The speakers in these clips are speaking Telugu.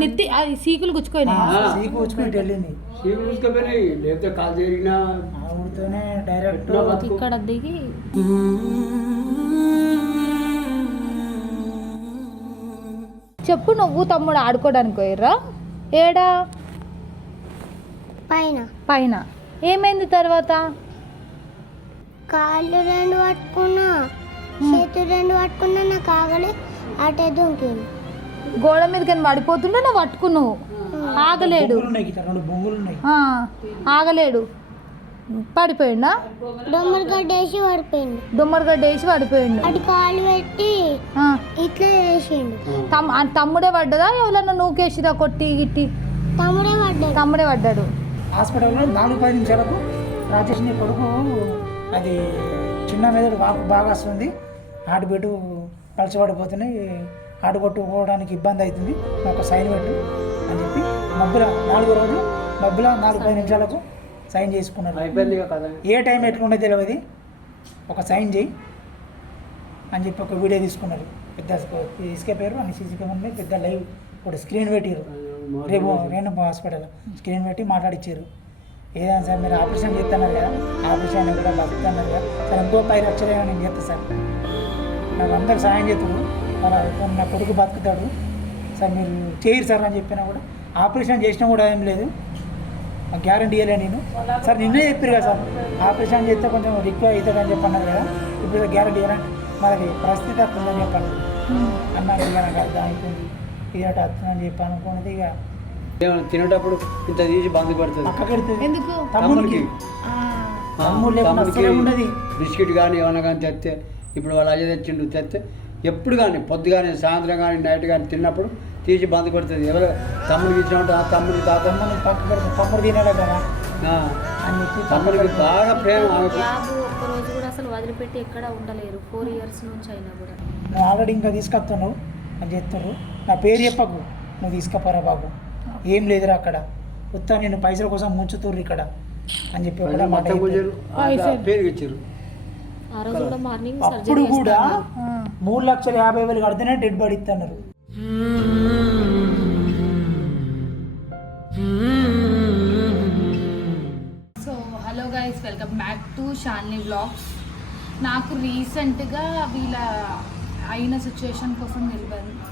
నెత్తి అది సీకులు గుచ్చుకోయినాయి ఆ. సీకు వెళ్ళింది. సీలు చూసుకపోయినాయి లేకపోతే కాలు జరిగినా ఆవిడతోనే డైరెక్ట్ ఎట్లా బతుకు? ఇక్కడ దిగి. చెప్పు నువ్వు తమ్ముడు ఆడుకోవడానికి పోయిర్రా? ఏడా? పైన. పైన. ఏమైంది తర్వాత? కాళ్ళు రెండు పట్టుకున్నా చేతులు రెండు పట్టుకున్నా నాకు ఆగలే అటే దుంకింది గోడ మీదకి పడిపోతుంటే నువ్వు పట్టుకున్నావు. ఆగలేడు. ఆగలేడు. పడిపోయిండా? దొమ్మరిగడ్డ వేసి పడిపోయిండు. దుమ్మరగడ్డ వేసి పడిపోయిండు. అటు కాళ్ళు పెట్టి ఇట్లా చేసిండు. తమ్ ఆ తమ్ముడే పడ్డదా? ఎవరన్నా నూకేసిరా కొట్టి గిట్టి? తమ్ముడే పడ్డాడు. తమ్ముడే పడ్డాడు. హాస్పిటల్లో నాలుగు పది నిమిషాలకు రాజేష్ నీ కొడుకు అది చిన్న మెదడు వాపు బాగా వస్తుంది. హార్ట్ బీటు పలచబడిపోతున్నాయి. హార్ట్ కొట్టుకోవడానికి ఇబ్బంది అవుతుంది. ఒక సైన్ పెట్టు అని చెప్పి మబ్బుల నాలుగో రోజు మబ్బుల నాలుగు పది నిమిషాలకు సైన్ చేసుకున్నారు. ఏ టైం ఎట్లుండే తెలియదు ఒక సైన్ చేయి అని చెప్పి ఒక వీడియో తీసుకున్నారు. పెద్ద తీసుకెళ్ళారు అని సీసీ కెమెరా పెద్ద లైవ్ ఇప్పుడు స్క్రీన్ పెట్టారు. రేపు రేణు హాస్పిటల్ స్క్రీన్ పెట్టి మాట్లాడిచ్చారు. ఏదైనా సార్ మీరు ఆపరేషన్ చేస్తున్నారు కదా ఆపరేషన్ కూడా బతుకుతున్నారు కదా. సార్ ఇంకో పది లక్షలు ఏమైనా నేను చేస్తాను సార్. నాకు అందరు సాయం చేస్తారు అలా నా కొడుకు బతుకుతాడు. సార్ మీరు చేయరు సార్ అని చెప్పినా కూడా ఆపరేషన్ చేసినా కూడా ఏం లేదు. గ్యారంటీ ఇవ్వలే నేను. సార్ నిన్నే చెప్పారు కదా సార్ ఆపరేషన్ చేస్తే కొంచెం రిక్వైర్ అవుతుంది అని చెప్పి అన్నారు కదా. ఇప్పుడు గ్యారంటీ ఇవ్వాలంటే మరి పరిస్థితి అట్టుందని చెప్పాను ఇక నాకు అర్థం అయిపోయింది. ఇది అటు వస్తుందని చెప్పి అనుకున్నది ఇక. తినేటప్పుడు ఇంత తీసి బంద్ పడుతుంది పక్కకెడుతుంది ఎందుకు? తమ్ముడికి. ఆ, తమ్ముడు బిస్కెట్ కానీ ఏమైనా కానీ తెస్తే ఇప్పుడు వాళ్ళు అజయ్ తెచ్చిండు తెస్తే ఎప్పుడు కానీ పొద్దు కానీ సాయంత్రం కానీ నైట్ కానీ తిన్నప్పుడు తీసి బంద్ కొడుతుంది. ఎవరు తమ్ముడికి ఇచ్చినట్టు ఆ తమ్ముడికి తమ్ముడు పక్క పెడుతుంది తమ్ముడు తినాలి కదా. ఆ, అని చెప్పి తమ్ముడికి బాగా ప్రేమ కూడా అసలు వదిలిపెట్టి ఎక్కడ ఉండలేరు. ఫోర్ ఇయర్స్ నుంచి అయినా కూడా. నువ్వు ఆల్రెడీ ఇంకా తీసుకొస్తున్నావు అని చెప్తున్నారు నా పేరు చెప్పకు. నువ్వు తీసుకపోరా బాబు. ఏం లేదురా అక్కడ. ఉత్తా నేను పైసల కోసం ముంచుతుర్రు ఇక్కడ అని చెప్పి పేరు ఇచ్చారు ఆ రోజు కూడా మార్నింగ్ అప్పుడు సర్జరీ కూడా. మూడు లక్షల యాభై వేలు కడితేనే డెడ్ బాడీ ఇస్తున్నారు so hello guys welcome back to Shalini blogs నాకు రీసెంట్గా వీళ్ళ అయిన సిచ్యువేషన్ కోసం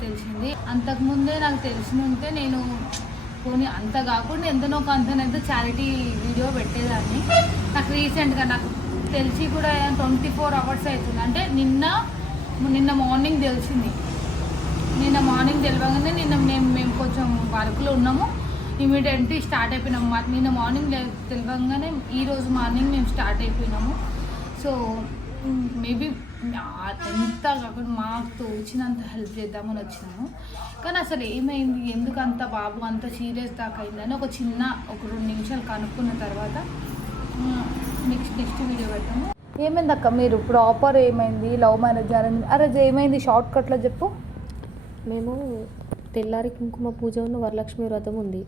తెలిసింది. అంతకుముందే నాకు తెలిసి ఉంటే నేను పోనీ అంత కాకుండా ఎంతనో ఒక అంతనైతే చారిటీ వీడియో పెట్టేదాన్ని. నాకు రీసెంట్గా నాకు తెలిసి కూడా ట్వంటీ ఫోర్ అవర్స్ అవుతుంది. అంటే నిన్న నిన్న మార్నింగ్ తెలిసింది. నిన్న మార్నింగ్ తెలియగానే నిన్న మేము మేము కొంచెం వర్క్లో ఉన్నాము. ఇమీడియట్లీ స్టార్ట్ అయిపోయినాము మా- నిన్న మార్నింగ్ తెలియగానే ఈరోజు మార్నింగ్ మేము స్టార్ట్ అయిపోయినాము. సో మేబీ ఎంత కాకుండా మాకు తోచినంత హెల్ప్ చేద్దామని వచ్చినాము. కానీ అసలు ఏమైంది? ఎందుకు అంత బాబు అంత సీరియస్ దాకా అయిందని ఒక చిన్న ఒక రెండు నిమిషాలు కనుక్కున్న తర్వాత నెక్స్ట్ నెక్స్ట్ వీడియో పెట్టాము ఏమైంది అక్క మీరు ప్రాపర్ ఏమైంది? లవ్ మ్యారేజ్ అరే ఏమైంది? షార్ట్ కట్లో చెప్పు. మేము తెల్లారి కుంకుమ పూజ ఉన్న వరలక్ష్మి వ్రతం ఉంది.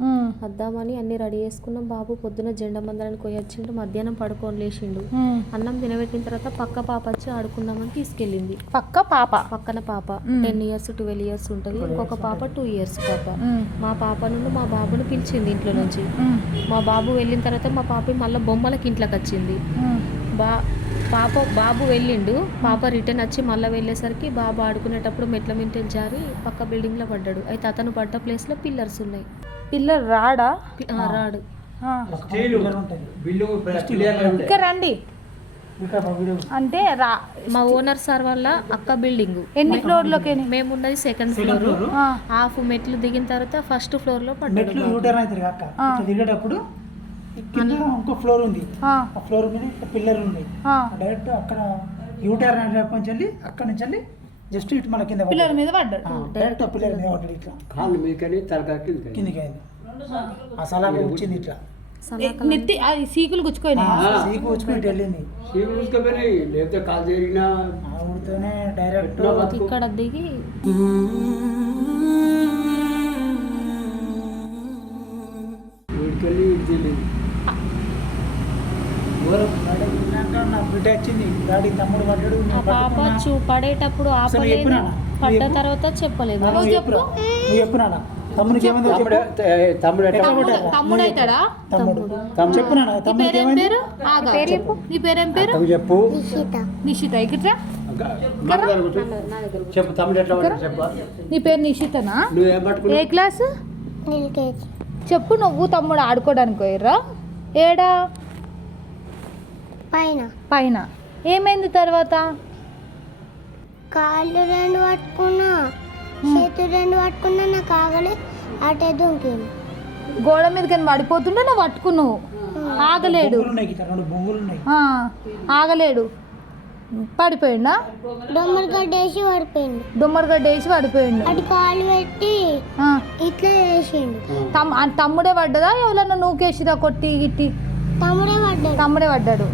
వద్దామని అన్ని రెడీ చేసుకున్నాం. బాబు పొద్దున జెండా మందరానికి పోయి వచ్చిండు. మధ్యాహ్నం పడుకొని లేచిండు. అన్నం తినబెట్టిన తర్వాత పక్క పాప వచ్చి ఆడుకుందామని తీసుకెళ్ళింది. పక్క పాప? పక్కన పాప. టెన్ ఇయర్స్ ట్వెల్వ్ ఇయర్స్ ఉంటుంది. ఇంకొక పాప టూ ఇయర్స్ పాప. మా పాప నుండి మా బాబుని పిలిచింది ఇంట్లో నుంచి. మా బాబు వెళ్ళిన తర్వాత మా పాప మళ్ళీ బొమ్మలకి ఇంట్లోకి వచ్చింది. బా పాప బాబు వెళ్ళిండు. పాప రిటర్న్ వచ్చి మళ్ళీ వెళ్ళేసరికి బాబు ఆడుకునేటప్పుడు మెట్ల మింటలు జారి పక్క బిల్డింగ్లో పడ్డాడు. అయితే అతను పడ్డ ప్లేస్లో పిల్లర్స్ ఉన్నాయి. పిల్లలు రాడా? రాడు. పిల్లర్ రండి. అంటే రా. మా ఓనర్ సార్ వాళ్ళ అక్క బిల్డింగ్ ఎన్ని ఫ్లోర్లోకి మేము ఉన్నది సెకండ్ ఫ్లోర్ ఫ్లోర్ హాఫ్ మెట్లు దిగిన తర్వాత ఫస్ట్ ఫ్లోర్లో పడ్డాడు. యూటర్న్ అవుతుంది అక్క దిగేటప్పుడు ఇంకో ఫ్లోర్ ఉంది. ఆ, ఫ్లోర్ మీద పిల్లర్ ఉంది. ఆ. డైరెక్ట్ అక్కడ యూటర్న్ అనేటప్పటి నుంచి వెళ్ళి అక్కడ నుంచి వెళ్ళి జస్ట్ ఇటు మన కింద పిల్లల మీద పడ్డాడు. డైరెక్ట్ ఆ పిల్లర్ మీద పడ్డాడు ఇట్లా. కాళ్ళు మీకని తలకాయ కిందకి కిందికి అయింది. ఆ సలాగా వచ్చింది ఇట్లా. నెత్తి అది సీకులు గుచ్చుకోయినాయి ఆ. సీకు వచ్చుకుని ఇటు వెళ్ళింది. సీలు చూసుకపోయినాయి లేకపోతే కాలు జరిగినా. ఆవిడతోనే డైరెక్ట్? ఇక్కడ దిగి డాడీ తమ్ముడు పడ్డాడు ఆ పాప. చూ పడేటప్పుడు ఆపలేదు? పడ్డ చెప్పు. తర్వాత చెప్పలేదు. నువ్వు చెప్పురా. నువ్వు చెప్పు. నాన్న తమ్మునికి ఏమైందో చెప్పు. తమ్ముడు తమ్ముడు తమ్ముడు అవుతాడా తమ్ముడు తమ్ముడు. చెప్పు నాన్న పేరేం ఏమైంది? పేరు? ఆగా నీ పేరేం పేరు? చెప్పు. నిషిత. ఇక్కడ. చెప్పు తమ్ముడు ఎట్లా చెప్పు. నీ పేరు నిషితనా? నువ్వేం ఏ పట్టుకున్నావు? క్లాస్? చెప్పు నువ్వు తమ్ముడు ఆడుకోవడానికి పోయిర్రా. ఏడా? పైన. పైన. ఏమైంది తర్వాత? కాళ్ళు రెండు పట్టుకున్నా చేతులు రెండు పట్టుకున్నా నాకు ఆగలే అటే దుంకింది గోడ మీద కానీ పడిపోతుంటే నువ్వు పట్టుకున్నావు. ఆగలేడు. ఆ, ఆగలేడు. పడిపోయిండా? దొమ్మలు గడ్డేసి పడిపోయింది దుమ్మరగడ్డ వేసి పడిపోయిండు. అటు కాళ్ళు పెట్టి ఆ, ఇట్లా వేసిండు తమ్ ఆ తమ్ముడే పడ్డదా? ఎవరన్నా నూకేసిరా కొట్టి గిట్టి? తమ్ముడే పడ్డాడు. తమ్ముడే పడ్డాడు.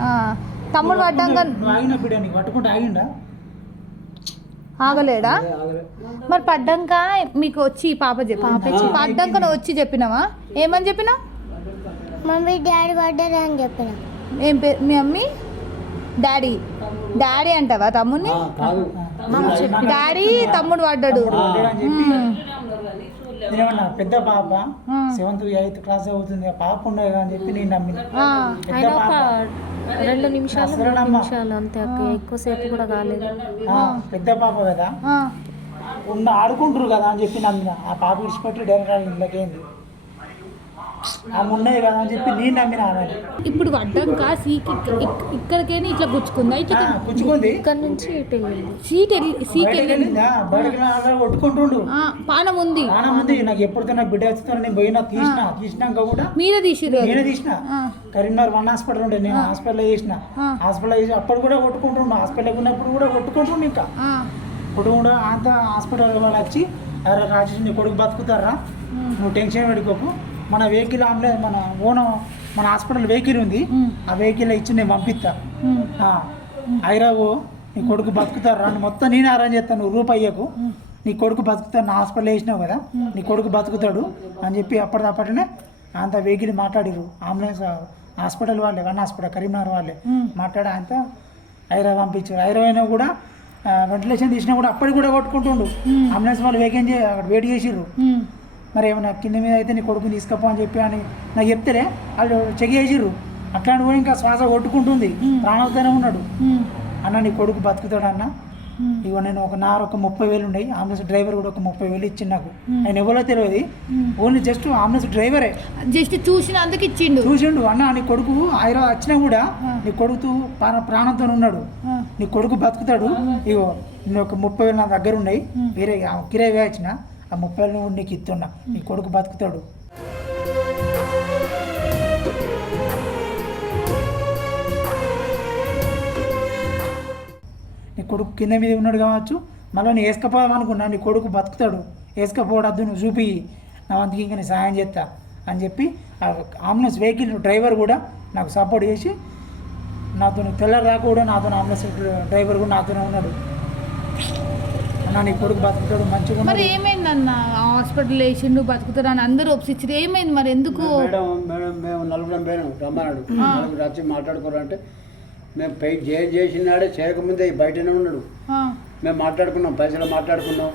ఆ, తమ్ముడు పడ్డాక ఆగిండా? ఆగలేడా? మరి పడ్డాక మీకు వచ్చి పాప చెప్పి పడ్డాక నువ్వు వచ్చి చెప్పినావా? ఏమని చెప్పినా మమ్మీ డాడీ పడ్డారు అని చెప్పిన. ఏం పేరు మీ మమ్మీ డాడీ. డాడీ అంటావా తమ్ముడిని డాడీ తమ్ముడు పడ్డాడు. అని చెప్పి ఉమ్. నేనేమన్నా పెద్ద పాప. సెవెంత్ ఎయిత్ క్లాస్ అవుతుంది. పాప కదా అని చెప్పి నేను నమ్మిన. పెద్ద పాప. రెండు నిమిషాలు. నిమిషాలు అంతే ఎక్కువసేపు కూడా కాలేదు. పెద్ద పాప కదా. ఉన్న ఆడుకుంటారు కదా అని చెప్పి నమ్మిన. ఆ పాప విడిచిపెట్టి డైరెక్ట్ ఇళ్ళకేంది ఆమె ఉన్నది కదా అని చెప్పి నేను నమ్మిన ఆమె. ఇప్పుడు సీకి ఇక్క- ఇక్క- ఇక్కడికేనే ఇట్లా గుచ్చుకుందా? ఇట్లా పుచ్చుకుంది ఇక్కడ నుంచి ఇటు వెళ్ళింది. సీట్ వెళ్ళి సీకి వెళ్ళింది. కొట్టుకుంటుండు. ఆ, పానం ఉంది. చాలా మంది నాకు ఎప్పుడైతే నా బిడ్డ వచ్చిందో నేను పోయినా తీసిన తీసినాక కూడా మీరే తీసిరు అది. నేనే తీసిన. కరీంనగర్ వన్ హాస్పిటల్ ఉండే నేను హాస్పిటల్ చేసిన. హాస్పిటల్ చేసి అప్పుడు కూడా కొట్టుకుంటుండు. హాస్పిటల్ ఉన్నప్పుడు కూడా కొట్టుకుంటుండు ఇంకా. ఆ, కొట్టుకుంటూ అంత హాస్పిటల్ వాళ్ళు వచ్చి అరే రాజేష్ నీ కొడుకు బతుకుతారా? నువ్వు టెన్షన్ పెట్టుకోకు. మన వెహికల్ అంబులెన్స్ మన ఓన్ మన హాస్పిటల్ వెహికల్ ఉంది. ఆ వెహికల్ ఇచ్చి నేను పంపిస్తా. ఐరావు నీ కొడుకు బతుకుతారా అని మొత్తం నేనే అరేంజ్ చేస్తాను నువ్వు రూపాయ్యకు నీ కొడుకు బతుకుతాడు నా హాస్పిటల్ వేసినావు కదా. నీ కొడుకు బతుకుతాడు అని చెప్పి అప్పటిదప్పటినే అంత వెహికల్ మాట్లాడిరు అంబులెన్స్ హాస్పిటల్ వాళ్ళే వన్ హాస్పిటల్ కరీంనగర్ వాళ్ళే. మాట్లాడి అంతా ఐరా పంపించారు. అయినా కూడా వెంటిలేషన్ తీసినా కూడా అప్పటికి కూడా కొట్టుకుంటుండు. అంబులెన్స్ వాళ్ళు వేకెన్ అక్కడ వెయిట్ చేసిర్రు. మరి ఏమన్నా కింద మీద అయితే నీ కొడుకుని తీసుకపో అని చెప్పి అని నాకు చెప్తేనే వాళ్ళు చెక్ చేసిర్రు అట్లాంటి కూడా ఇంకా శ్వాస కొట్టుకుంటుంది. ప్రాణాలతోనే ఉన్నాడు. అన్న నీ కొడుకు బతుకుతాడు అన్న. ఇగో నేను ఒక నారు ఒక ముప్పై వేలు ఉన్నాయి. అంబులెన్స్ డ్రైవర్ కూడా ఒక ముప్పై వేలు ఇచ్చింది నాకు. ఆయన ఎవరో తెలియదు ఓన్లీ జస్ట్ అంబులెన్స్ డ్రైవరే. జస్ట్ చూసినందుకు ఇచ్చిండు. చూసిండు. అన్న నీ కొడుకు ఆయన వచ్చినా కూడా నీ కొడుకు ప్రాణ- ప్రాణంతో ఉన్నాడు. నీ కొడుకు బతుకుతాడు. ఇగో నేను ఒక ముప్పై వేలు నా దగ్గర ఉన్నాయి. వేరే కిరాయి వేయించిన ఆ ముప్పై నువ్వు నీకు ఇస్తున్నా. నీ కొడుకు బతుకుతాడు. నీ కొడుకు కింద మీద ఉన్నాడు కావచ్చు. మళ్ళీ నేను వేసుకపోదామనుకున్నా నీ కొడుకు బతుకుతాడు. వేసుకపోవడద్దు నువ్వు చూపి. నా వంతుకి ఇంకా నేను సాయం చేస్తా అని చెప్పి ఆ అంబులెన్స్ వెహికల్ డ్రైవర్ కూడా నాకు సపోర్ట్ చేసి నాతో తెల్లారి కూడా నాతో అంబులెన్స్ డ్రైవర్ కూడా నాతోనే ఉన్నాడు. అన్న నీ కొడుకు బతుకుతాడు మంచిగా మరి ఉన్నాడు. ఏమైందన్న? హాస్పిటల్ వేసిండు బతుకుతాడు అని అందరూ ఒప్పించారు ఏమైంది మరి? ఎందుకు? మేడం మేడం మేము నలుగురం పోయినాం రమ్మన్నాడు. నలుగురు వచ్చి మాట్లాడుకోరు అంటే మేము పై జైన్ చేసినాడే చేయకముందే ఈ బయటనే ఉన్నాడు. ఆ, మేము మాట్లాడుకున్నాం పైసలు మాట్లాడుకున్నాం.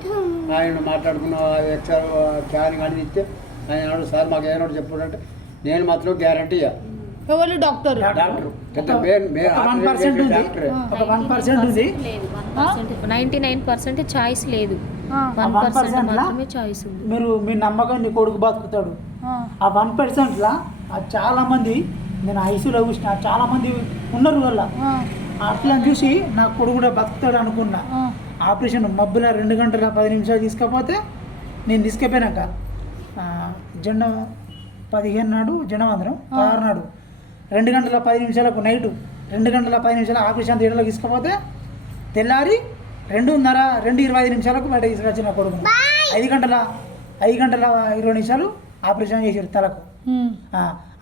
ఆయన మాట్లాడుకున్నాం ఎక్స్ఆర్ క్యాన్ కానీ ఇస్తే ఆయన సార్ మాకు ఏమన్నా చెప్పాడంటే నేను మాత్రం గ్యారంటీ ఎవరు? డాక్టర్? డాక్టర్. పెద్ద డాక్టరే. పర్సెంట్ ఉంది లేదు one percent ninety nine percent choice లేదు. ఆ, వన్ 1% పర్సెంట్ లా? మాత్రమే చాయిస్ ఉంది. మీరు మీ నమ్మకం నీ కొడుకు బతుకుతాడు. ఆ, వన్ పర్సెంట్లా? చాలా మంది నేను ఐసీలో చూసిన చాలా మంది ఉన్నారు వాళ్ళ. అట్లా చూసి నా కొడుకు కూడా బతుకుతాడు అనుకున్నా. ఆ, ఆపరేషన్ మబ్బుల రెండు గంటల పది నిమిషాలు తీసుకపోతే నేను తీసుకుపోయినాక ఆ, జెండా పదిహేను నాడు జనవందరం పదహారు నాడు. రెండు గంటల పది నిమిషాలకు నైటు రెండు గంటల పది నిమిషాలు ఆపరేషన్ థియేటర్లో తీసుకపోతే తెల్లారి రెండున్నర రెండు ఇరవై ఐదు నిమిషాలకు బయట తీసుకొచ్చిన కొడుకు ఐదు గంటల ఐదు గంటల ఇరవై నిమిషాలు ఆపరేషన్ చేసారు తలకు.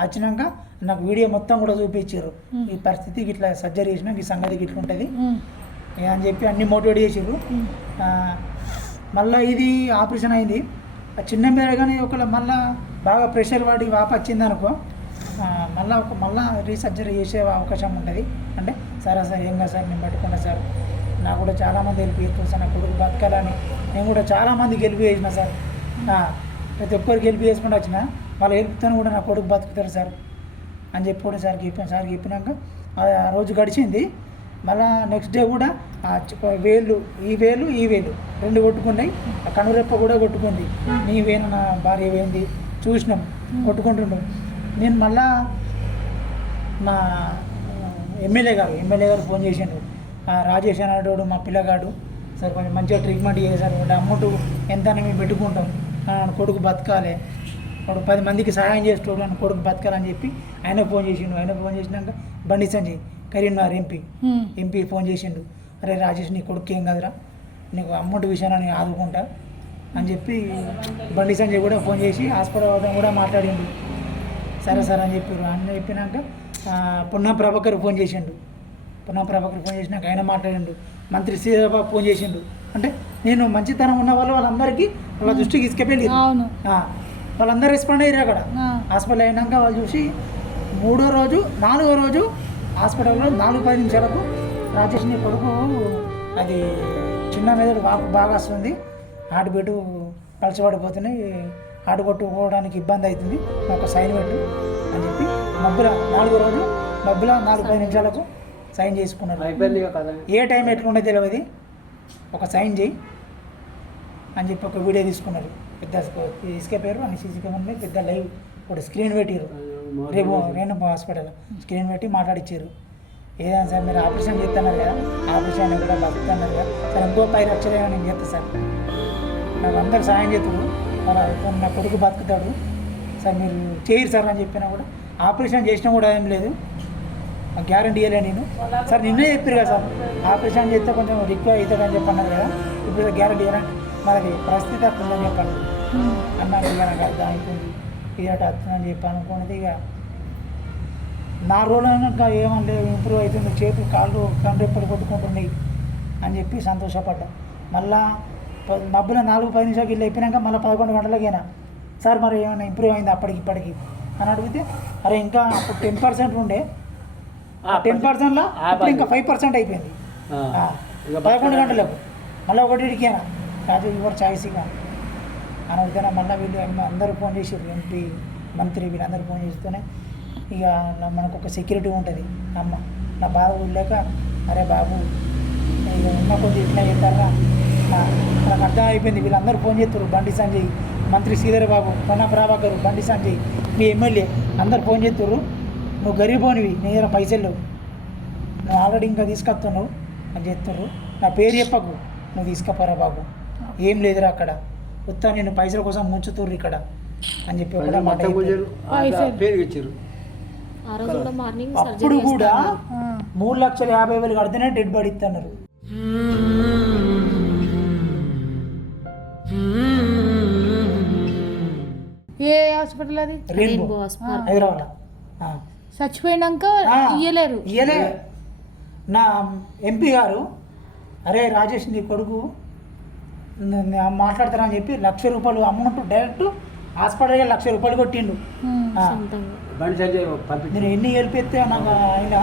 వచ్చినాక నాకు వీడియో మొత్తం కూడా చూపించారు ఈ పరిస్థితికి ఇట్లా సర్జరీ చేసినాక ఈ సంగతికి ఇట్లా ఉంటుంది. అని చెప్పి అన్ని మోటివేట్ చేసారు. మళ్ళీ ఇది ఆపరేషన్ అయింది. చిన్న మీద కానీ ఒకవేళ మళ్ళీ బాగా ప్రెషర్ వాడి వాపు వచ్చింది అనుకో మళ్ళీ ఒక మళ్ళీ రీసర్జరీ చేసే అవకాశం ఉంటుంది. అంటే సరే సార్ ఏం కాదు సార్ నేను పట్టుకున్నా సార్. నాకు కూడా చాలామంది హెల్ప్ చేస్తాను సార్ నా కొడుకు బతకాలని. నేను కూడా చాలామందికి హెల్ప్ చేసిన సార్. నా ప్రతి ఒక్కరికి హెల్ప్ చేసుకుంటూ వచ్చిన వాళ్ళ హెల్ప్తో కూడా నా కొడుకు బతుకుతారు సార్ అని చెప్పి కూడా సార్ చెప్పాను సార్ చెప్పినాక ఆ రోజు గడిచింది. మళ్ళా నెక్స్ట్ డే కూడా ఆ వేలు ఈ వేలు ఈ వేలు రెండు కొట్టుకున్నాయి. ఆ కనురెప్ప కూడా కొట్టుకుంది. నీ వేను నా భార్య వేయింది చూసినాం కొట్టుకుంటుంటాం నేను మళ్ళా నా ఎమ్మెల్యే గారు ఎమ్మెల్యే గారు ఫోన్ చేసిండు. రాజేష్ అనేటోడు మా పిల్లగాడు. సార్ కొంచెం మంచిగా ట్రీట్మెంట్ చేశారు అమౌంట్ ఎంత మేము పెట్టుకుంటాం. కొడుకు బతకాలి. వాడు పది మందికి సహాయం చేసేటోడు నా కొడుకు బతకాలని చెప్పి ఆయన ఫోన్ చేసిండు. ఆయన ఫోన్ చేసినాక Bandi Sanjay Karimnagar MP. MP phone చేసిండు. అరే రాజేష్ నీ కొడుకు ఏం కదరా? నీకు అమౌంట్ విషయాన్ని నేను ఆదుకుంటా అని చెప్పి బండి సంజయ్ కూడా ఫోన్ చేసి హాస్పిటల్ వద్ద కూడా మాట్లాడిండు. సరే సరే అని చెప్పారు అని చెప్పినాక పున్నా ప్రభాకర్ ఫోన్ చేసిండు. పున్నా ప్రభాకర్ ఫోన్ చేసినాక ఆయన మాట్లాడిండు. మంత్రి శ్రీధరబాబు ఫోన్ చేసిండు. అంటే నేను మంచితనం ఉన్న వాళ్ళు వాళ్ళందరికీ వాళ్ళ దృష్టికి తీసుకెళ్ళి వాళ్ళందరూ రెస్పాండ్ అయ్యారు అక్కడ. హాస్పిటల్ అయినాక వాళ్ళు చూసి మూడో రోజు నాలుగో రోజు హాస్పిటల్లో నాలుగు పది నిమిషాలకు రాజేష్ నీ కొడుకు అది చిన్న మెదడు వాపు బాగా వస్తుంది. హార్ట్ బీటు పలచబడిపోతున్నాయి. హార్ట్ కొట్టుకోవడానికి ఇబ్బంది అవుతుంది. ఒక సైన్ పెట్టు అని చెప్పి మబ్బుల నాలుగో రోజు మబ్బుల నాలుగు పది నిమిషాలకు సైన్ చేసుకున్నారు. ఏ టైం ఎట్లుండే తెలియదు ఒక సైన్ చేయి అని చెప్పి ఒక వీడియో తీసుకున్నారు. పెద్ద తీసుకెళ్ళారు అని సీసీ కెమెరా పెద్ద లైవ్ ఒక స్క్రీన్ పెట్టారు రేపు రేణు హాస్పిటల్ స్క్రీన్ పెట్టి మాట్లాడిచ్చారు. ఏదైనా సార్ మీరు ఆపరేషన్ చేస్తున్నారు కదా? ఆపరేషన్ కూడా బతుకుతున్నారు కదా? సార్ ఇంకో పది లక్షలు ఏమో నేను చేస్తాను సార్. నాకు అందరు సాయం చేస్తారు. వాళ్ళ ఇప్పుడు నా కొడుకు బతుకుతాడు. సార్ మీరు చేయరు సార్ అని చెప్పినా కూడా ఆపరేషన్ చేసినా కూడా ఏం లేదు. గ్యారంటీ ఇవ్వలే నేను. సార్ నిన్నే చెప్పారు కదా సార్ ఆపరేషన్ చేస్తే కొంచెం రిక్వైర్ అవుతుందని చెప్పి కదా ఇప్పుడు గ్యారంటీ ఇవ్వాలంటే మనకి పరిస్థితి అట్లుందని చెప్పండి అన్నారు ఇక నాకు అర్థం అవుతుంది ఇది అటు వస్తుందని చెప్పి అనుకున్నది ఇక. నా రోజులు ఇంకా ఏమన్నా ఇంప్రూవ్ అవుతుంది చేతులు కాళ్ళు కండ్రెప్పలు కొట్టుకుంటున్నాయి అని చెప్పి సంతోషపడ్డా. మళ్ళా ప- మబ్బుల నాలుగు పది నిమిషాలకి ఇల్లు అయిపోయినాక మళ్ళీ పదకొండు గంటలకైనా సార్ మరి ఏమైనా ఇంప్రూవ్ అయింది అప్పటికి ఇప్పటికి? అని అడిగితే అరే ఇంకా అప్పుడు టెన్ పర్సెంట్ ఉండే టెన్ పర్సెంట్లో ఇప్పుడు ఇంకా ఫైవ్ పర్సెంట్ అయిపోయింది. పదకొండు గంటలకు మళ్ళీ ఒకటికేనా రాజు యువర్ చాయిస్ ఇక. అని అడిగితేనే మళ్ళీ వీళ్ళు అందరూ ఫోన్ చేసారు ఎంపీ మంత్రి వీళ్ళందరూ ఫోన్ చేస్తూనే. ఇక మనకు ఒక సెక్యూరిటీ ఉంటుంది. అమ్మ నా బాధ లేక అరే బాబు ఇక ఉన్న కొద్ది ఇట్లా చేస్తారా? నాకు అర్థం అయిపోయింది. వీళ్ళందరూ ఫోన్ చేస్తారు బండి సంజయ్ మంత్రి శ్రీధర్ బాబు పొన్న ప్రభాకర్ బండి సంజయ్ మీ ఎమ్మెల్యే అందరు ఫోన్ చేస్తారు నువ్వు గరీబోనివి నీ దగ్గర పైసలు లేవు. నువ్వు ఆల్రెడీ ఇంకా తీసుకొస్తున్నావు అని చెప్తున్నారు నా పేరు చెప్పకు నువ్వు తీసుకపోరా బాబు. ఏం లేదురా అక్కడ. ఉత్తా నేను పైసల కోసం ముంచుతుర్రు ఇక్కడ అని చెప్పి మాట ఇచ్చారు. అప్పుడు సర్జరీ కూడా మూడు లక్షల యాభై వేలు కడితేనే డెడ్ బాడీ ఇస్తున్నారు ఏ హాస్పిటల్ అది? Rainbow rainbow hospital. హైదరాబాద్. ఆ. చచ్చిపోయినాక ఇయ్యలేరు. ఇయ్యలే. నా ఎంపీ గారు అరే రాజేష్ నీ కొడుకు మాట్లాడతారని చెప్పి లక్ష రూపాయలు అమౌంట్ డైరెక్ట్ హాస్పిటల్గా లక్ష రూపాయలు కొట్టిండు. నేను ఎన్ని వెళ్ళిపోతే నాకు ఆయన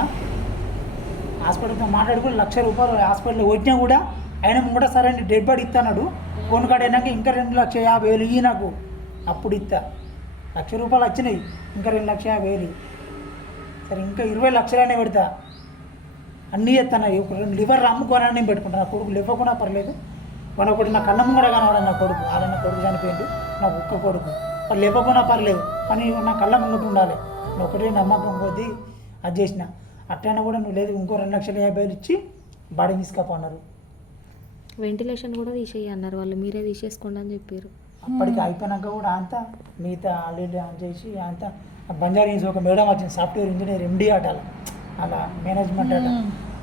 హాస్పిటల్తో మాట్లాడుకుని లక్ష రూపాయలు హాస్పిటల్ వచ్చినా కూడా ఆయన కూడా సరే అని డెడ్ బాడీ ఇస్తాడు ఫోన్ కార్డ్ అయినాక ఇంకా రెండు లక్ష యాభై వేలు ఇయ్యి నాకు. అప్పుడు ఇస్తా. లక్ష రూపాయలు వచ్చినాయి ఇంకా రెండు లక్ష యాభై వేలు. సరే ఇంకా ఇరవై లక్షలనే పెడతా. అన్నీ ఎత్తాను లివర్ అమ్ముకోనని నేను పెట్టుకుంటాను నా కొడుకు లివ్వకుండా పర్లేదు. మన ఒకటి నా కళ్ళ ముంగడ కనవాడు నా కొడుకు. అలా నా కొడుకు చనిపోయిండు. నా ఒక్క కొడుకు. వాళ్ళు లేవకుండా పర్లేదు. కానీ నా కళ్ళ ముంగట ఉండాలి. నేను ఒకటే నమ్మకం కొద్దీ అది చేసిన. అట్లయినా కూడా నువ్వు లేదు ఇంకో రెండు లక్షల యాభై వేలు ఇచ్చి బాడీ తీసుకపోన్నారు వెంటిలేషన్ కూడా తీసేయి అన్నారు వాళ్ళు. మీరే తీసేసుకోండి అని చెప్పారు. అప్పటికి అయిపోయినాక కూడా అంతా మిగతా ఆల్రెడీ ఆన్ చేసి అంతా బంజారా హిల్స్ ఒక మేడం వచ్చింది సాఫ్ట్వేర్ ఇంజనీర్ ఎండి అట అలా మేనేజ్మెంట్ అట.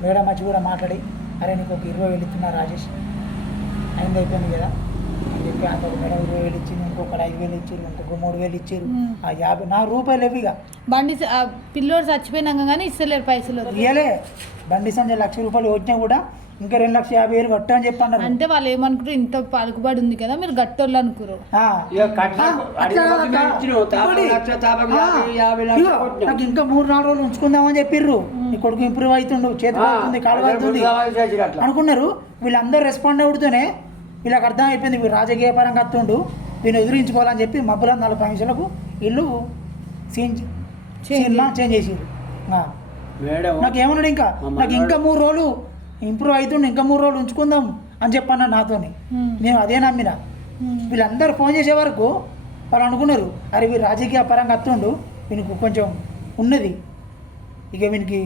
మేడం వచ్చి కూడా మాట్లాడి అరే నీకు ఒక ఇరవై వేలు ఇస్తున్నా రాజేష్. అయింది అయిపోయింది కదా. అని చెప్పి అంత ఒక మేడం ఇరవై వేలు ఇచ్చింది ఇంకొకటి ఐదు వేలు ఇచ్చారు ఇంకొక మూడు వేలు ఇచ్చారు. ఆ యాభై నా రూపాయలు ఇవి ఇక. బండి పిల్లోడు చచ్చిపోయినాక కానీ ఇస్తలేరు పైసలు ఇయ్యలే. బండి సంజయ్ లక్ష రూపాయలు వచ్చినా కూడా ఇంకా రెండు లక్షల యాభై వేలు కట్టు అని చెప్పి అన్నారు. అంటే వాళ్ళు ఏమనుకుంటారు ఇంత పలుకుబడి ఉంది కదా మీరు గట్టోళ్ళు అనుకురు. నాకు ఇంకా మూడు నాలుగు రోజులు ఉంచుకుందామని చెప్పిర్రు. నీ కొడుకు ఇంప్రూవ్ అవుతుండు చేతి అవుతుంది కాలు అవుతుంది అనుకున్నారు. వీళ్ళందరూ రెస్పాండ్ అవుతూనే వీళ్ళకి అర్థం అయిపోయింది వీళ్ళు రాజకీయ పరంగా వస్తుండు దీన్ని ఎదురించుకోవాలని చెప్పి మబ్బుల నలభై నిమిషాలకు ఇల్లు సీన్ చేంజ్ చేసిర్రు. ఆ. మేడం నాకు ఏమన్నాడు ఇంకా నాకు ఇంకా మూడు రోజులు ఇంప్రూవ్ అవుతుండే ఇంకా మూడు రోజులు ఉంచుకుందాం అని చెప్పన్న నాతోని. నేను అదే నమ్మిన. వీళ్ళందరూ ఫోన్ చేసే వరకు వాళ్ళు అనుకున్నారు అరే వీరు రాజకీయ పరంగా అత్తుండు వీనికి కొంచెం ఉన్నది ఇక వీనికి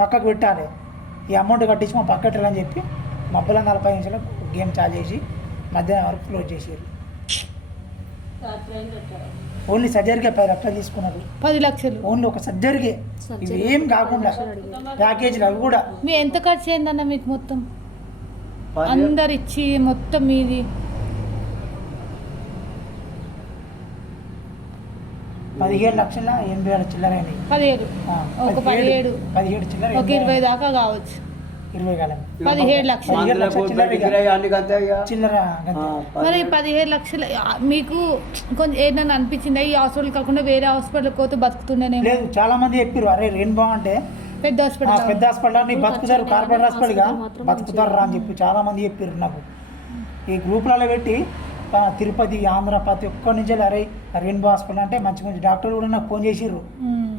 పక్కకు పెట్టాలి ఈ అమౌంట్ కట్టించి మా పక్క పెట్టాలని చెప్పి మబ్బుల నలభై నిమిషాలకు గేమ్ చాలు చేసి మధ్యాహ్నం వరకు క్లోజ్ చేసారు ఓన్లీ సర్జరీకే పది లక్షలు తీసుకున్నారు పది లక్షలు. ఓన్లీ ఒక సర్జరీకే. ఏం కాకుండా ప్యాకేజీలు అవి కూడా. మీ ఎంత ఖర్చు అయిందన్న మీకు మొత్తం? అందరు ఇచ్చి మొత్తం మీది. పదిహేడు లక్షల ఎనభై వేల చిల్లర పదిహేడు. ఆ, ఒక పదిహేడు పదిహేడు. చిల్లర ఒక ఇరవై దాకా కావచ్చు. ఇరవై పదిహేడు లక్షలు. చిల్లర మరి పదిహేడు లక్షలు మీకు కొంచెం ఏదైనా అనిపించిందా? ఈ హాస్పిటల్ కాకుండా వేరే హాస్పిటల్కి పోతే బతుకుతుండేనేమో. లేదు చాలా మంది చెప్పారు అరే రెయిన్బో అంటే పెద్ద ఆ, హాస్పిటల్ పెద్ద హాస్పిటల్ నీ బతుకుతారు కార్పొరేట్ హాస్పిటల్గా బతుకుతారు రా అని చెప్పి చాలా మంది చెప్పారు నాకు. ఈ గ్రూపులలో పెట్టి తిరుపతి ఆంధ్ర ప్రతి ఒక్కరి నుంచి అరే రెయిన్బో హాస్పిటల్ అంటే మంచి మంచి డాక్టర్లు కూడా నాకు ఫోన్ చేసిర్రు.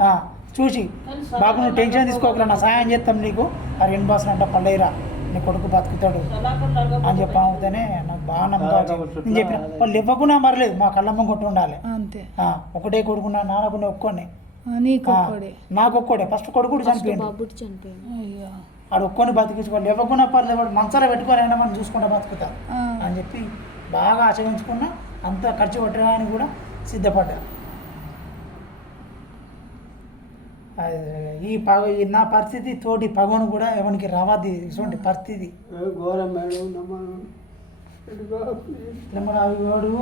ఆ, చూసి బాబు నువ్వు టెన్షన్ తీసుకోకరా నా సాయం చేస్తాం నీకు. ఆ రెయిన్బో హాస్పిటల్ అంటే పల్లెరా నీ కొడుకు బతుకుతాడు. అని చెప్పి అవుతేనే నాకు బాగా నమ్మకం. నేను చెప్పిన వాళ్ళు ఇవ్వకుండా మరలేదు మా కళ్ళమ్మ కొట్టు ఉండాలి. అంతే. ఆ, ఒకటే కొడుకున్నా నాన్నకునే ఒక్కోనే. నీకు ఒక్కడే. ఫస్ట్ కొడుకు చనిపోయింది ఆడు ఒక్కొని బతికించుకోవాలి. ఇవ్వకుండా పర్లేదు వాడు మంచాల పెట్టుకొని అయినా మనం చూసుకుంటా బతుకుతా. అని చెప్పి బాగా ఆచరించుకున్నా అంత ఖర్చు పెట్టడానికి కూడా సిద్ధపడ్డా అది ఈ పగ ఈ నా పరిస్థితి తోటి పగను కూడా ఎవరికి రావద్ది ఇటువంటి పరిస్థితి. వాడు.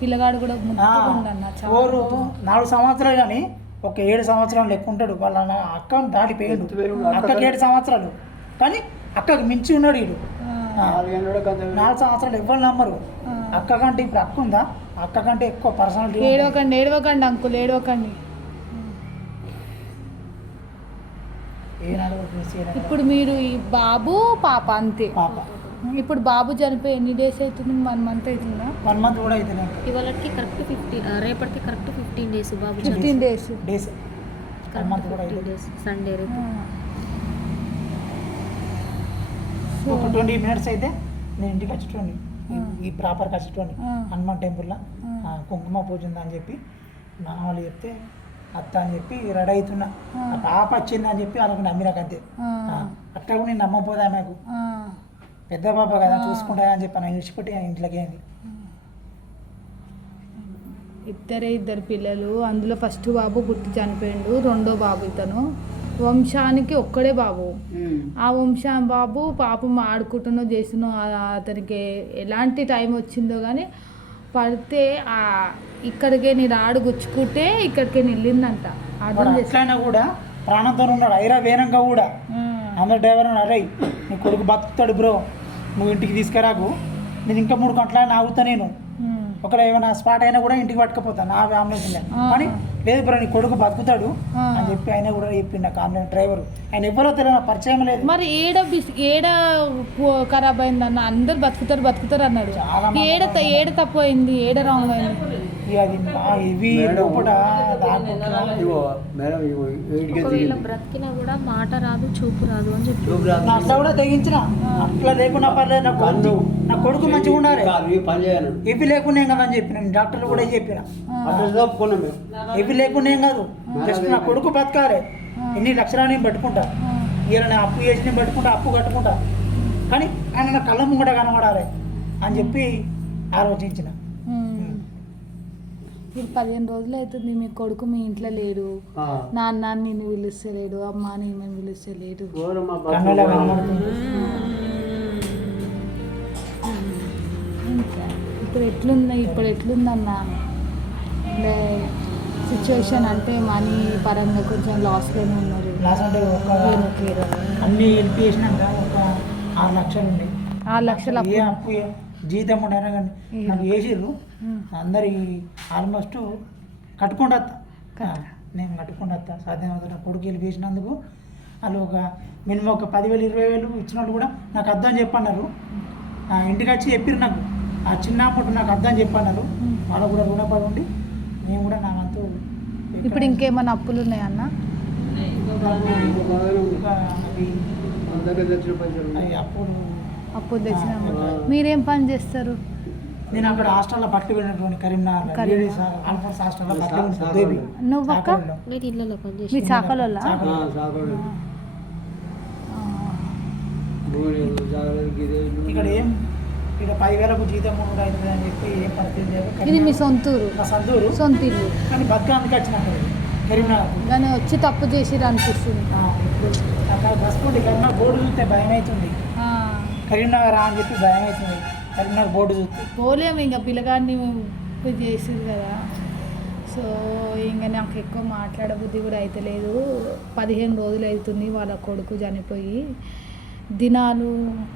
పిల్లగాడు కూడా ఓరు నాలుగు సంవత్సరాలు కానీ ఒక ఏడు సంవత్సరాలు లెక్క ఉంటాడు వాళ్ళ అక్కను దాటిపోయాడు. అక్కకి ఏడు సంవత్సరాలు. కానీ అక్కకి మించి ఉన్నాడు వీడు. నాలుగు సంవత్సరాలు ఎవరు నమ్మరు. అక్క కంటే ఇప్పుడు అక్క ఉందా? అక్క కంటే ఎక్కువ పర్సనాలిటీ ఏడవకండి ఏడవకండి అంకుల్ ఏడవకండి. ఇప్పుడు మీరు ఈ బాబు పాప అంతే. పాప. ఇప్పుడు బాబు చనిపోయి ఎన్ని డేస్ అవుతుంది? వన్ మంత్ అవుతుందా? వన్ మంత్ కూడా అయితే ఇవాళకి కరెక్ట్ ఫిఫ్టీ రేపటికి కరెక్ట్ ఫిఫ్టీన్ డేస్ బాబు ఫిఫ్టీన్ డేస్. డేస్. కూడా ఫిఫ్టీన్ డేస్ సండే రేపు. ఒక ట్వంటీ మినిట్స్ అయితే నేను ఇంటికి వచ్చేటోని ఈ- ప్రాపర్కి వచ్చేటోని ఆ. హనుమాన్ టెంపుల్లో. కుంకుమ పూజ ఉందని చెప్పి నాన్న వాళ్ళు చెప్తే అత్త అని చెప్పి రెడీ అవుతున్నా. ఆ. పాప వచ్చింది అని చెప్పి వాళ్ళకి నమ్మినాక అంతే. ఆ. ఆ, అట్లా కూడా నేను నమ్మపోదా ఆమెకు? ఆ, పెద్ద పాప కదా చూసుకుంటా అని చెప్పి నేను విడిచిపెట్టి ఆ ఇంట్లోకి ఏంది ఇద్దరే ఇద్దరు పిల్లలు. అందులో ఫస్ట్ బాబు పుట్టి చనిపోయిండు. రెండో బాబు ఇతను. వంశానికి ఒక్కడే బాబు. ఆ వంశా బాబు పాపం ఆడుకుంటున్నో చేసినో ఆ- అతనికి ఎలాంటి టైం వచ్చిందో కానీ పడితే ఆ ఇక్కడికే నీ రాడు గుచ్చుకుంటే ఇక్కడికే వెళ్ళిందంట. అట్లయినా కూడా ప్రాణంతో ఉన్నాడు. ఐరా వేనంగా కూడా. అందరు డ్రైవర్ అరే నీ కొడుకు బతుకుతాడు బ్రో. నువ్వు ఇంటికి తీసుకురాకు. నేను ఇంకా మూడు గంటల ఆగుతా నేను. ఒకవేళ ఏమైనా స్పాట్ అయినా కూడా ఇంటికి పట్టుకపోతాను నా అంబులెన్స్ ఉండే. ఆ. కానీ లేదు బ్రో నీ కొడుకు బతుకుతాడు ఆ. అని చెప్పి ఆయన కూడా చెప్పిండు నాకు అంబులెన్స్ డ్రైవర్. ఆయన ఎవరో తెలియదు పరిచయం లేదు. మరి ఏడ ఏడ ఖరాబ్ అయిందన్న? అందరు బతుకుతారు బతుకుతారు అన్నాడు. ఏడ ఏడ తప్పు అయింది? ఏడ రాంగ్ అయింది? అది ఇవి. లోపల మేడం ఒకవేళ బ్రతికినా కూడా మాట రాదు చూపు రాదు అని చెప్పి. అట్లా కూడా తెగించిన. అట్లా లేకున్నా పర్లేదు నా కొడుకు. నా కొడుకు మంచిగా ఉండాలి. ఇవి లేకుండా కదా అని చెప్పిన. డాక్టర్లు కూడా చెప్పిన. ఇవి లేకుండా ఏం కాదు. జస్ట్ నా కొడుకు బతకాలి ఎన్ని లక్షలు నేను పట్టుకుంటా. ఈయన నేను అప్పు చేసి నేను పట్టుకుంటా అప్పు కట్టుకుంటా. కానీ ఆయన నా కళ్ళ ముంగట కనబడాలి అని చెప్పి ఆలోచించిన. ఇప్పుడు పదిహేను రోజులు అవుతుంది మీ కొడుకు మీ ఇంట్లో లేడు. నాన్న నిన్ను పిలుస్తలేడు అమ్మ నేను పిలుస్తలేడు. ఇప్పుడు ఎట్లుంది ఇప్పుడు ఎట్లుందన్న? సిచ్యువేషన్ అంటే మనీ పరంగా కొంచెం లాస్లోనే ఉన్నారు. అంటే అన్ని హెల్ప్ చేసినాక ఒక ఆరు లక్షలు ఉండే. ఆరు లక్షలు జీతం ఉండైనా కానీ నాకు వేసిర్రు అందరి ఆల్మోస్ట్ కట్టుకుంటా నేను కట్టుకుంటా సాధ్యం అవుతుంది నా కొడుకు వెళ్ళి వేసినందుకు. వాళ్ళు ఒక మినిమం ఒక పదివేలు ఇరవై వేలు ఇచ్చిన వాళ్ళు కూడా నాకు అర్థం చెప్పన్నారు. ఆ, ఇంటికి వచ్చి చెప్పారు నాకు. ఆ చిన్న అమౌంట్ నాకు అర్థం చెప్పన్నారు. వాళ్ళు కూడా రుణపడి ఉండి నేను కూడా నా వంతు ఇప్పుడు ఇంకేమైనా అప్పులు ఉన్నాయన్న అప్పుడు అప్పు తెచ్చిన మీరేం పని చేస్తారు? నేను అక్కడ హాస్టల్లో బట్టలు వెళ్ళినటువంటి కరీంనగర్. లేడీస్ ఆల్ఫోర్స్ హాస్టల్లో బట్టలు నువ్వు అక్క. నేను ఇళ్ళలో పని మీ చేసి చాకలోళ్ళ ఆ, సాగుబడి. భూములు, జాగ్రత్తలు, గిరేలు. ఇక్కడ ఏం? ఇక్కడ పదివేలకు జీతం కూడా అవుతుంది అని చెప్పి ఏం పరిస్థితి లేదు. ఇది మీ కరీంనగర్- సొంతూరు. మా సందూరు సొంత ఇల్లు కానీ బతకానికి వచ్చినాక కరీంనగర్ కానీ వచ్చి తప్పు చేసిరు అనిపిస్తుంది. ఆ, ఇప్పుడు నాకు బస్ పోటీ కరీంనగర్ బోర్డు చూస్తే భయం అవుతుంది ఆ, కరీంనగర్ రా అని చెప్పి భయం అవుతుంది కరీంనగర్ బోర్డు చూస్తే. పోలేము ఇంకా పిల్లగాడిని చేసిరు కదా. సో ఇంకా నాకు ఎక్కువ మాట్లాడబుద్ధి కూడా అయితలేదు. పదిహేను రోజులు అవుతుంది వాళ్ళ కొడుకు చనిపోయి. దినాలు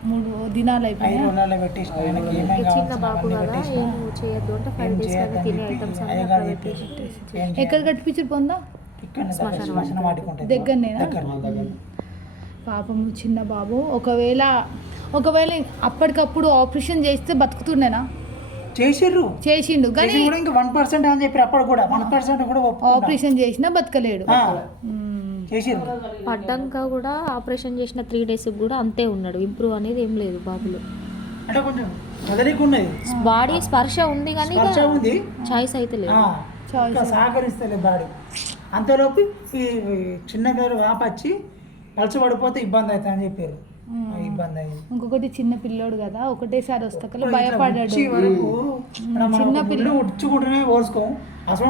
మూడు దినాలు ఐదు అయిపోయినాయి? ఎక్కడ కట్టించారు పొందా? ఇక్కడ శ్మశాన వాటికి ఉంటుంది. దగ్గరనేనా? దగ్గర మా దగ్గర. పాపము చిన్న బాబు. ఒకవేళ ఒకవేళ అప్పటికప్పుడు ఆపరేషన్ చేస్తే బతుకుతుండేనా? చేసిర్రు. చేసిండు కానీ ఇంకా వన్ పర్సెంట్ అని చెప్పి అప్పుడు కూడా. వన్ పర్సెంట్ కూడా. ఆపరేషన్ చేసినా బతకలేడు. చేసిర్రు. పడ్డాక కూడా ఆపరేషన్ చేసిన త్రీ డేస్ కూడా అంతే ఉన్నాడు. ఇంప్రూవ్ అనేది ఏం లేదు బాబులో. అంటే కొంచెం ఉన్నది బాడీ స్పర్శ ఉంది కానీ స్పర్శ ఉంది. చాయిస్ అయితే లేదు. ఆ, Choice. ఇంకా సహకరిస్తలే బాడీ అంతలోపు ఈ చిన్న పేరు వాపచ్చి పలచబడిపోతే ఇబ్బంది అవుతుంది అని చెప్పారు. ఇంకొకటి చిన్న పిల్లోడు కదా ఒకటేసారి వస్తకలు ఇట్లా భయపడ్డాడు. చిన్న చిన్న పిల్ల- పిల్ల ఉచ్చుకుంటూనే పోసుకోం. అసలు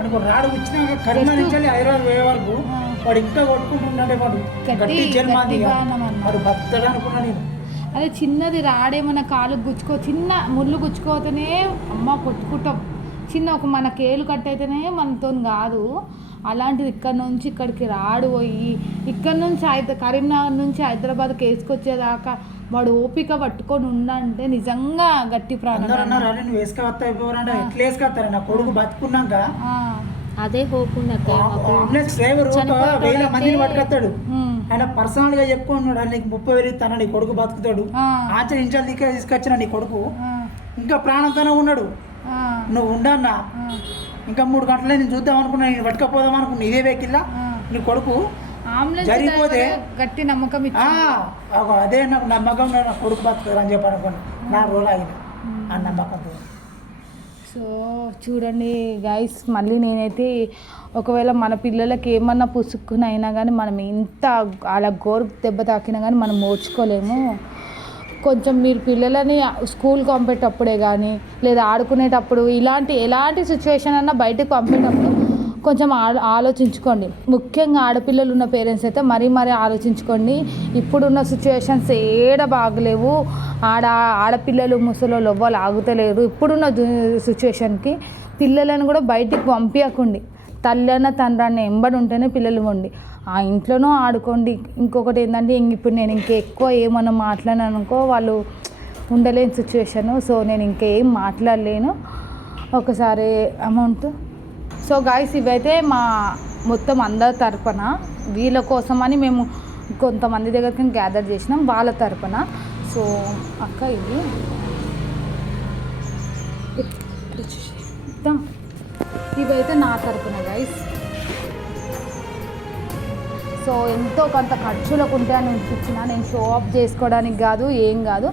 మనకు రాడు వచ్చినాక నుంచి హైదరాబాద్ పోయే వరకు వాడు ఇంకా కొట్టుకుంటుండే వాడు గట్టి- జన్మాది. వాడు బతకడు అనుకున్నా నేను. అదే చిన్నది రాడేమన్నా కాలు గుచ్చుకో చిన్న ముళ్ళు గుచ్చుకోతేనే అమ్మ కొట్టుకుంటాం. చిన్న ఒక మన కేలు కట్ అయితేనే మనతో కాదు. అలాంటిది ఇక్కడ నుంచి ఇక్కడికి రాడు పోయి. ఇక్కడ నుంచి హైద కరీంనగర్ నుంచి హైదరాబాద్కి వేసుకొచ్చేదాకా వాడు ఓపిక పట్టుకొని ఉండంటే నిజంగా గట్టి ప్రాణం. నువ్వు వేసుకొస్తా అయిపోవాలంటే ఎట్లా వేసుకొస్తారు నా కొడుకు బతుకున్నాక. అదే హోప్ అంబులెన్స్ డ్రైవర్ వేల మందిని పట్టుకొస్తాడు. ఆయన పర్సనల్గా చెప్పుకున్నాడు "అరే నీకు ముప్పై వేలు ఇస్తాను నీ కొడుకు బతుకుతాడు. ఆచరణ ఇంచాలు దిక్కు తీసుకొచ్చిన నీ కొడుకు. ఇంకా ప్రాణంతోనే ఉన్నాడు. నువ్వు ఉండన్నా ఇంకా మూడు గంటలే నేను చూద్దాం అనుకున్నా నేను పట్టుకపోదాం అనుకున్నా ఇదే వెహికల్లా. నీ కొడుకు జరిగిపోతే- గట్టి నమ్మకం అదే నాకు నమ్మకం నా కొడుకు బతుకుతారు అని చెప్పి అనుకోండి నా రోజు ఆగింది. ఆ నమ్మకంతో. సో చూడండి గైస్ మళ్ళీ నేనైతే ఒకవేళ మన పిల్లలకి ఏమన్నా పుసుక్కుని అయినా కానీ మనం ఎంత అలా గోరు దెబ్బ తాకినా కానీ మనం ఓర్చుకోలేము. కొంచెం మీరు పిల్లలని స్కూల్కి పంపేటప్పుడే కానీ లేదా ఆడుకునేటప్పుడు ఇలాంటి ఎలాంటి సిచ్యువేషన్ అన్నా బయటకు పంపేటప్పుడు కొంచెం ఆ- ఆలోచించుకోండి. ముఖ్యంగా ఆడపిల్లలు ఉన్న పేరెంట్స్ అయితే మరీ మరీ ఆలోచించుకోండి. ఇప్పుడున్న సిచ్యువేషన్స్ ఏడ బాగలేవు. ఆడ ఆడపిల్లలు ముసలోళ్ళు ఎవ్వరు ఆగుతలేరు. ఇప్పుడున్న సిచ్యువేషన్కి పిల్లలను కూడా బయటికి పంపించకండి తల్లి అన్న తండ్రి అన్న ఎంబడి ఉంటేనే పిల్లలు వండి ఆ ఇంట్లోనూ ఆడుకోండి. ఇంకొకటి ఏంటంటే ఇప్పుడు నేను ఇంకా ఎక్కువ ఏమన్నా మాట్లాడాను అనుకో వాళ్ళు ఉండలేని సిచ్యువేషను. సో నేను ఇంకేం మాట్లాడలేను. ఒకసారి అమౌంట్. సో గాయస్ ఇవైతే మా మొత్తం అందరి తరపున వీళ్ళ కోసమని మేము కొంతమంది దగ్గరికి గ్యాదర్ చేసినాం వాళ్ళ తరపున. సో అక్క ఇది. ఇవైతే నా తరపున గైస్ సో ఎంతో కొంత ఖర్చులకు ఉంటాయని ఇచ్చిన నేను షో ఆఫ్ చేసుకోవడానికి కాదు ఏం కాదు.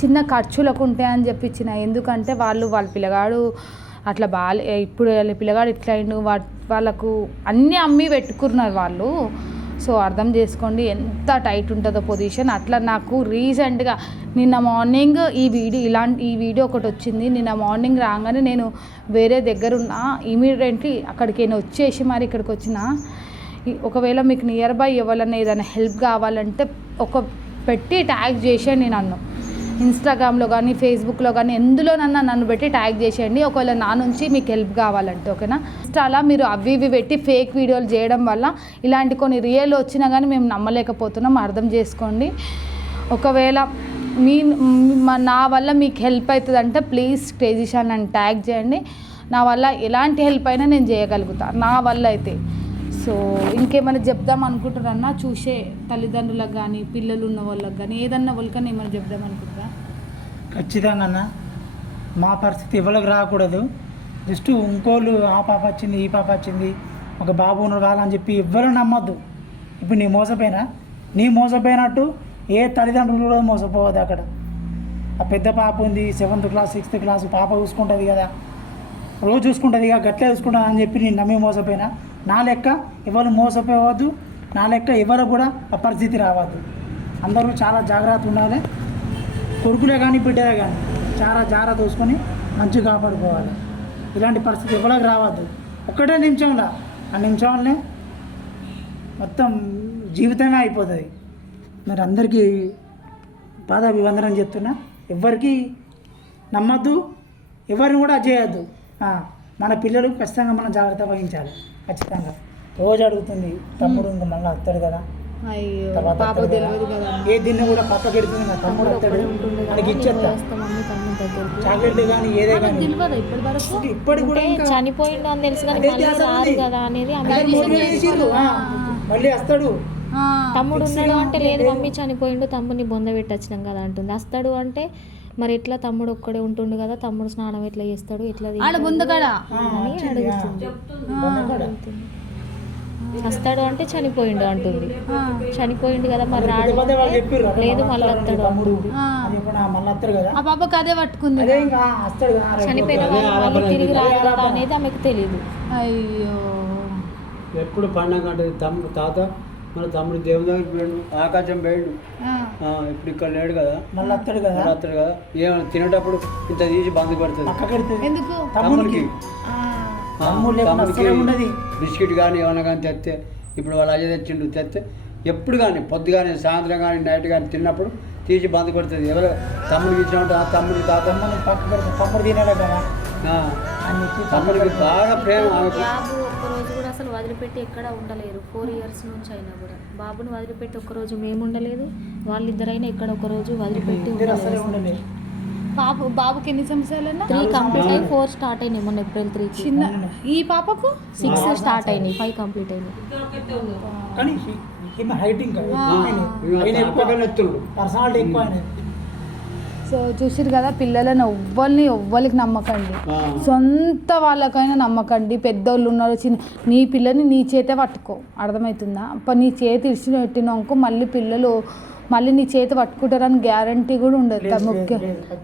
చిన్న ఖర్చులకు ఉంటాయని చెప్పించిన ఎందుకంటే వాళ్ళు వాళ్ళ పిల్లగాడు అట్లా బాగా ఇప్పుడు వాళ్ళ పిల్లగాడు ఇట్లా అయిండు వా- వాళ్ళకు అన్నీ అమ్మి పెట్టుకున్నారు వాళ్ళు. సో అర్థం చేసుకోండి ఎంత టైట్ ఉంటుందో పొజిషన్. అట్లా నాకు రీసెంట్గా నిన్న మార్నింగ్ ఈ వీడియో ఇలాంటి ఈ వీడియో ఒకటి వచ్చింది. నిన్న మార్నింగ్ రాగానే నేను వేరే దగ్గర ఉన్న ఇమీడియట్లీ అక్కడికి నేను వచ్చేసి మరి ఇక్కడికి వచ్చిన. ఒకవేళ మీకు నియర్ బై ఎవరైనా ఏదైనా హెల్ప్ కావాలంటే ఒక పెట్టి ట్యాగ్ చేసేయండి నన్ను. ఇన్స్టాగ్రామ్లో కానీ ఫేస్బుక్లో కానీ ఎందులోనన్నా నన్ను పెట్టి ట్యాగ్ చేసేయండి. ఒకవేళ నా నుంచి మీకు హెల్ప్ కావాలంటే ఓకేనా ఇన్స్టాలా మీరు అవి ఇవి పెట్టి ఫేక్ వీడియోలు చేయడం వల్ల ఇలాంటి కొన్ని రియల్ వచ్చినా కానీ మేము నమ్మలేకపోతున్నాం. అర్థం చేసుకోండి. ఒకవేళ మీ నా వల్ల మీకు హెల్ప్ అవుతుంది అంటే ప్లీజ్ క్రేజీషాన్ నన్ను ట్యాగ్ చేయండి. నా వల్ల ఎలాంటి హెల్ప్ అయినా నేను చేయగలుగుతా. నా వల్ల అయితే. సో ఇంకేమైనా చెప్దాం అనుకుంటారన్నా చూసే తల్లిదండ్రులకు కానీ పిల్లలు ఉన్న వాళ్ళకి కానీ ఏదన్నా వాళ్ళకన్నా ఏమైనా చెప్దాం అనుకుంటారా ఖచ్చితంగా అన్న. మా పరిస్థితి ఎవరికి రాకూడదు. జస్ట్ ఇంకోళ్ళు ఆ పాప వచ్చింది ఈ పాప వచ్చింది ఒక బాబు ఉన్నారు కాదని చెప్పి ఎవ్వరు నమ్మద్దు. ఇప్పుడు నీ మోసపోయినా? నీ మోసపోయినట్టు ఏ తల్లిదండ్రులు కూడా మోసపోవద్దు అక్కడ. ఆ పెద్ద పాప ఉంది సెవెంత్ క్లాస్ సిక్స్త్ క్లాస్ పాప చూసుకుంటుంది కదా. రోజు చూసుకుంటుంది ఇక గట్లే చూసుకుంటాను అని చెప్పి నేను నమ్మి మోసపోయినా? నా లెక్క ఎవరు మోసపోవద్దు నా లెక్క ఎవరు కూడా ఆ పరిస్థితి రావద్దు. అందరూ చాలా జాగ్రత్త ఉండాలి. కొడుకులే కానీ బిడ్డలే కానీ చాలా జాగ్రత్త చూసుకొని మంచిగా కాపాడుకోవాలి. ఇలాంటి పరిస్థితి ఎవరికి రావద్దు. ఒక్కటే నిమిషంలో ఆ నిమిషంలోనే మొత్తం జీవితమే అయిపోతుంది. మరి అందరికీ పాదాభివందనం చెప్తున్నా. ఎవ్వరికీ నమ్మద్దు ఎవరిని కూడా చేయొద్దు. మన పిల్లలు ఖచ్చితంగా మనం జాగ్రత్త వహించాలి. ఖచ్చితంగా. రోజు అడుగుతుంది తమ్ముడు ఇంకా మళ్ళీ వస్తాడు కదా. అయ్యో పాప. తెలియదు కదా. ఏ దీన్ని కూడా పక్క పెడుతుంది నా తమ్ముడు వస్తాడు. మనకి ఇచ్చేస్తా. చాక్లెట్లు కానీ ఏదే కానీ తెలియదు ఇప్పటి వరకు? ఇప్పటికి కూడా చనిపోయిండు అని తెలుసు కానీ రాదు. కదా అనేది మళ్ళీ వస్తాడు. తమ్ముడు ఉన్నాడు అంటే లేదు. మమ్మీ చనిపోయిండు తమ్ముడిని బొంద పెట్టొచ్చినాం కదా అంటుంది. వస్తాడు అంటే మరి ఎట్లా తమ్ముడు ఒక్కడే ఉంటుండు కదా తమ్ముడు స్నానం ఎట్లా చేస్తాడు ఎట్లా అని. అడుగుతుంది. వస్తాడు అంటే చనిపోయిండు అంటుంది. ఆ, చనిపోయిండు కదా మరి రాడు. లేదు మళ్ళీ వస్తాడు ఆ. పాపకు అదే పట్టుకుంది చనిపోయిన వాళ్ళు తిరిగి. రాదు కదా. అనేది ఆమెకు తెలియదు అయ్యో. ఎప్పుడు పండగ అంటే తమ్ముడు తాత? మన తమ్ముడు దేవుని దగ్గరికి పోయాడు ఆకాశం పోయాడు. ఆ, ఆ, ఇప్పుడు ఇక్కడ లేడు కదా. మళ్ళీ వస్తాడు కదా? మళ్ళీ వస్తాడు కదా. ఏం తినేటప్పుడు ఇంత తీసి బంద్ పడుతుంది. ఎందుకు? తమ్ముడికి. తమ్ముడికి. బిస్కెట్ కానీ ఏమైనా కానీ తెస్తే ఇప్పుడు వాళ్ళు అజయ్ తెచ్చిండు తెస్తే ఎప్పుడు కానీ పొద్దు కానీ సాయంత్రం కానీ నైట్ కానీ తిన్నప్పుడు తీసి బంద్ కొడుతుంది ఎవరు తమ్ముడికి ఇచ్చినట్టు ఆ తమ్ముడి తాత తమ్ముడు పక్కకి వెళ్తుంది తమ్ముడు తినాడు కదా? తమ్ముడికి బాగా ప్రేమ. అసలు వదిలిపెట్టి ఎక్కడ ఉండలేరు. ఫోర్ ఇయర్స్ నుంచి అయినా కూడా. బాబుని వదిలిపెట్టి ఒక్కరోజు మేము ఉండలేదు. వాళ్ళిద్దరైనా ఇక్కడ ఒక రోజు వదిలిపెట్టి ఉండలేదు. బాబు బాబుకి ఎన్ని సంవత్సరాలన్నా? త్రీ కంప్లీట్ అయ్యి ఫోర్ స్టార్ట్ అయినాయి మొన్న ఏప్రిల్ త్రీ చిన్న ఈ పాపకు? సిక్స్ స్టార్ట్ అయినాయి. ఫైవ్ కంప్లీట్ అయినాయి. పర్సనాలిటీ ఎక్కువ సో చూసిరు కదా పిల్లలను ఎవ్వరిని ఎవ్వరికి నమ్మకండి. సొంత వాళ్ళకైనా నమ్మకండి. పెద్దోళ్ళు ఉన్నారు చిన్న నీ పిల్లని నీ చేతే పట్టుకో. అర్థమవుతుందా అప్ప నీ చేతి ఇడిచి పెట్టినాక మళ్ళీ పిల్లలు మళ్ళీ నీ చేతి పట్టుకుంటారని గ్యారంటీ కూడా ఉండదు. ముఖ్య.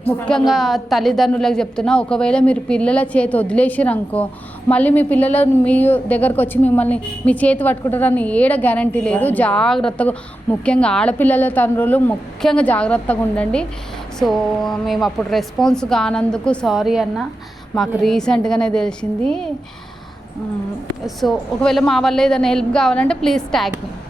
ముఖ్యంగా తల్లిదండ్రులకు చెప్తున్నా ఒకవేళ మీరు పిల్లల చేతి వదిలేసిరు అనుకో మళ్ళీ మీ పిల్లలు మీ దగ్గరకు వచ్చి మిమ్మల్ని మీ చేతి పట్టుకుంటారని ఏడ గ్యారంటీ లేదు. జాగ్రత్తగా ముఖ్యంగా ఆడపిల్లల తండ్రులు ముఖ్యంగా జాగ్రత్తగా ఉండండి. సో మేము అప్పుడు రెస్పాన్స్ కానందుకు సారీ అన్న. మాకు రీసెంట్గానే తెలిసింది. సో ఒకవేళ మా వల్ల ఏదైనా హెల్ప్ కావాలంటే ప్లీజ్ ట్యాగ్ మీ.